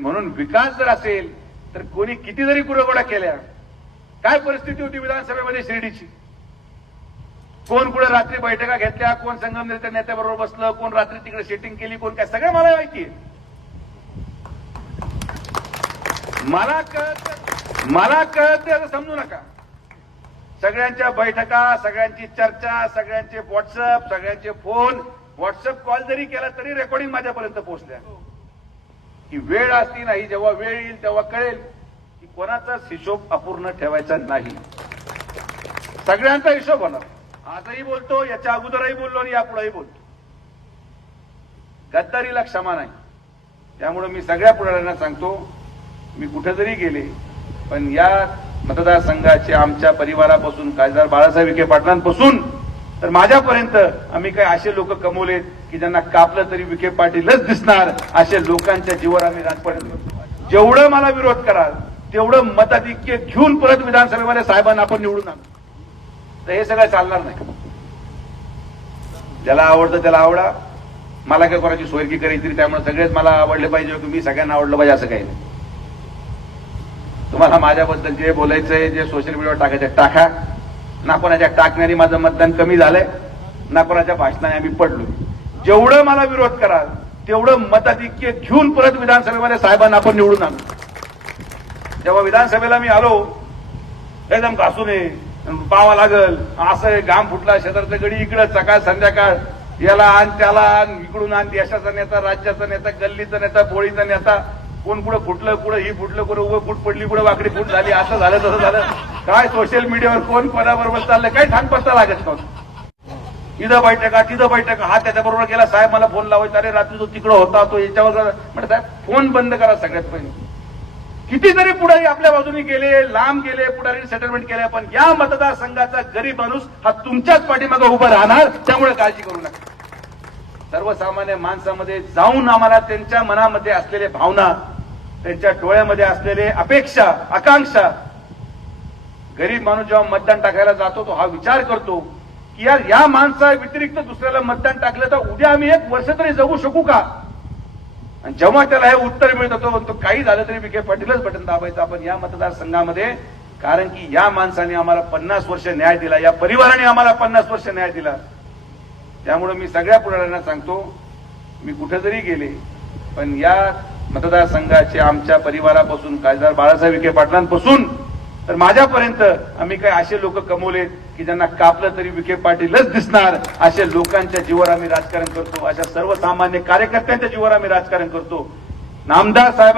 म्हणून विकास जर असेल तर कोणी किती जरी कुरगोडा केल्या. काय परिस्थिती होती विधानसभेमध्ये शिर्डीची? कोण कुठे रात्री बैठका घेतल्या कोण संगमनेरच्या नेत्याबरोबर बसलं कोण रात्री तिकडे सेटिंग केली कोण काय? सगळं मला माहिती मला कळत मला कळत असं समजू नका. सगळ्यांच्या बैठका सगळ्यांची चर्चा सगळ्यांचे व्हॉट्सअप सगळ्यांचे फोन व्हॉट्सअप कॉल जरी केला तरी रेकॉर्डिंग माझ्यापर्यंत पोहोचल्या. की वेळ असती नाही जेव्हा वेळ येईल तेव्हा कळेल की कोणाचाच हिशोब अपूर्ण ठेवायचा नाही. सगळ्यांचा हिशोब होणार. आजही बोलतो याच्या अगोदरही बोललो आणि यापुढेही बोलतो. गद्दारीला क्षमा नाही. त्यामुळे मी सगळ्या पुढाऱ्यांना सांगतो मी कुठे जरी गेले पण या मतदारसंघाचे आमच्या परिवारापासून खासदार बाळासाहेब विखे पाटलांपासून तर माझ्यापर्यंत आम्ही काही असे लोक कमवलेत की ज्यांना कापलं तरी विखे पाटीलच दिसणार असे लोकांच्या जीवर आम्ही राजपडलो जेवढं मला विरोध कराल तेवढं मताधिक्य घेऊन परत विधानसभेमध्ये साहेबांना आपण निवडून आणू. तर हे सगळं चालणार नाही. ज्याला आवडतं त्याला आवडा. मला काय कोणाची सोयरकी करायची त्यामुळे सगळेच मला आवडले पाहिजे की मी सगळ्यांना आवडलं पाहिजे असं काही नाही. तुम्हाला माझ्याबद्दल जे बोलायचंय जे सोशल मीडियावर टाकायचं टाका. ना कोणाच्या टाकण्याने माझं मतदान कमी झालंय ना कोणाच्या भाषणाने आम्ही पडलो. जेवढं मला विरोध कराल तेवढं मताधिक्य घेऊन परत विधानसभेमध्ये साहेबांना आपण निवडून आणू. जेव्हा विधानसभेला मी आलो एकदम घासू नये पावा लागल असं घाम फुटला शेजारचं गडी इकडं सकाळ संध्याकाळ याला आण त्याला आण इकडून आण देशाचा नेता राज्याचा नेता गल्लीचा नेता पोळीचा नेता कोण कुठं फुटलं कुठं ही फुटलं कुठं उभं फूट पडली कुठं वाकडी फूट झाली असं झालं तसं झालं. काय सोशल मीडियावर कोण कोणाबरोबर चाललंय? काही ठाण पत्ता लागत नव्हतं. इथं बैठका तिथं बैठका हा त्याच्याबरोबर गेला. साहेब मला फोन लावायचा. अरे रात्री तो तिकडं होता तो याच्यावर म्हणजे साहेब फोन बंद करा सगळ्यात पहिले. कितीतरी पुढारी आपल्या बाजूने गेले लांब गेले पुढारी सेटलमेंट केले. पण या मतदारसंघाचा गरीब माणूस हा तुमच्याच पाठीमागे उभा राहणार त्यामुळे काळजी करू नका. सर्वसामान्य माणसामध्ये जाऊन आम्हाला त्यांच्या मनामध्ये असलेले भावना त्यांच्या डोळ्यामध्ये असलेले अपेक्षा आकांक्षा गरीब माणूस जेव्हा मतदान टाकायला जातो तो हा विचार करतो की यार या माणसा व्यतिरिक्त दुसऱ्याला मतदान टाकलं तर उद्या आम्ही एक वर्ष तरी जगू शकू का? आणि जेव्हा त्याला हे उत्तर मिळत होतो म्हणतो काही झालं तरी विखे पाटीलच बटन दाबायचं आपण या मतदारसंघामध्ये. कारण की या माणसाने आम्हाला पन्नास वर्ष न्याय दिला या परिवाराने आम्हाला पन्नास वर्ष न्याय दिला. त्यामुळे मी सगळ्या पुढाऱ्यांना सांगतो मी कुठे जरी गेले पण या मतदारसंघाचे आमच्या परिवारापासून खासदार बाळासाहेब विखे पाटलांपासून तर माझ्यापर्यंत आम्ही काही असे लोक कमवलेत की ज्यांना कापलं तरी विखे पाटीलच दिसणार असे लोकांच्या जीवर आम्ही राजकारण करतो अशा सर्वसामान्य कार्यकर्त्यांच्या जीवर आम्ही राजकारण करतो. नामदार साहेब